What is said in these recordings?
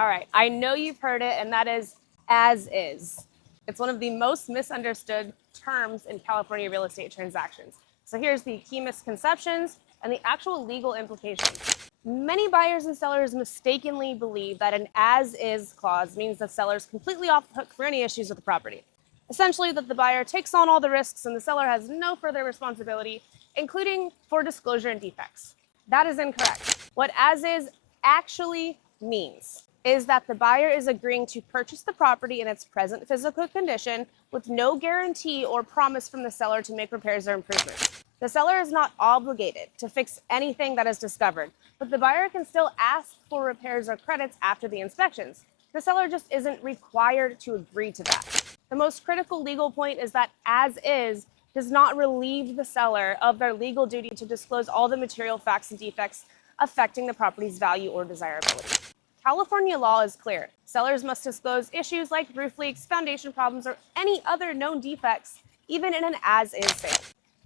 All right, I know you've heard it, and that is as is. It's one of the most misunderstood terms in California real estate transactions. So here's the key misconceptions and the actual legal implications. Many buyers and sellers mistakenly believe that an as-is clause means the seller is completely off the hook for any issues with the property. Essentially, that the buyer takes on all the risks and the seller has no further responsibility, including for disclosure and defects. That is incorrect. What as-is actually means is that the buyer is agreeing to purchase the property in its present physical condition with no guarantee or promise from the seller to make repairs or improvements. The seller is not obligated to fix anything that is discovered, but the buyer can still ask for repairs or credits after the inspections. The seller just isn't required to agree to that. The most critical legal point is that as is does not relieve the seller of their legal duty to disclose all the material facts and defects affecting the property's value or desirability. California law is clear. Sellers must disclose issues like roof leaks, foundation problems, or any other known defects, even in an as-is sale.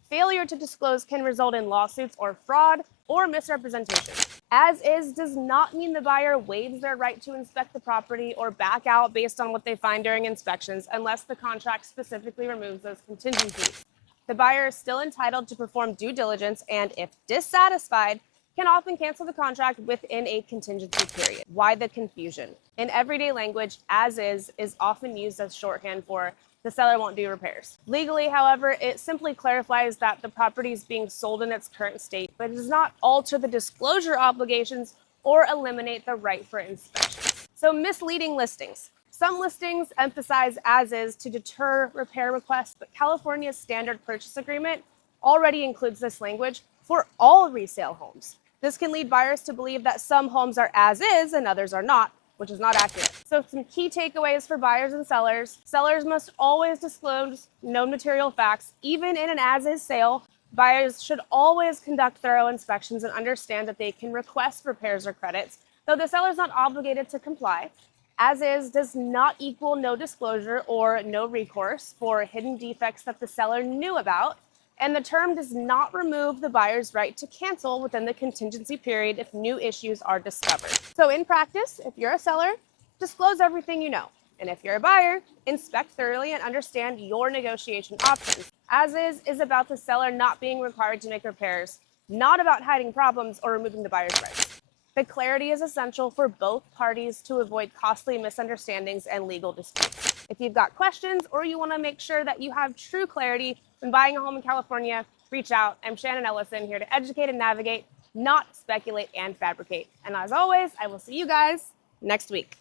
Failure to disclose can result in lawsuits or fraud or misrepresentation. As-is does not mean the buyer waives their right to inspect the property or back out based on what they find during inspections unless the contract specifically removes those contingencies. The buyer is still entitled to perform due diligence and, if dissatisfied, can often cancel the contract within a contingency period. Why the confusion? In everyday language, as is often used as shorthand for the seller won't do repairs. Legally, however, it simply clarifies that the property is being sold in its current state, but it does not alter the disclosure obligations or eliminate the right for inspection. So misleading listings. Some listings emphasize as is to deter repair requests, but California's standard purchase agreement already includes this language for all resale homes. This can lead buyers to believe that some homes are as is and others are not, which is not accurate. So some key takeaways for buyers and sellers. Sellers must always disclose known material facts, even in an as-is sale. Buyers should always conduct thorough inspections and understand that they can request repairs or credits, though the seller is not obligated to comply. As-is does not equal no disclosure or no recourse for hidden defects that the seller knew about. And the term does not remove the buyer's right to cancel within the contingency period if new issues are discovered. So in practice, if you're a seller, disclose everything you know. And if you're a buyer, inspect thoroughly and understand your negotiation options. As is about the seller not being required to make repairs, not about hiding problems or removing the buyer's rights. The clarity is essential for both parties to avoid costly misunderstandings and legal disputes. If you've got questions or you want to make sure that you have true clarity when buying a home in California, reach out. I'm Shannon Ellison, here to educate and navigate, not speculate and fabricate. And as always, I will see you guys next week.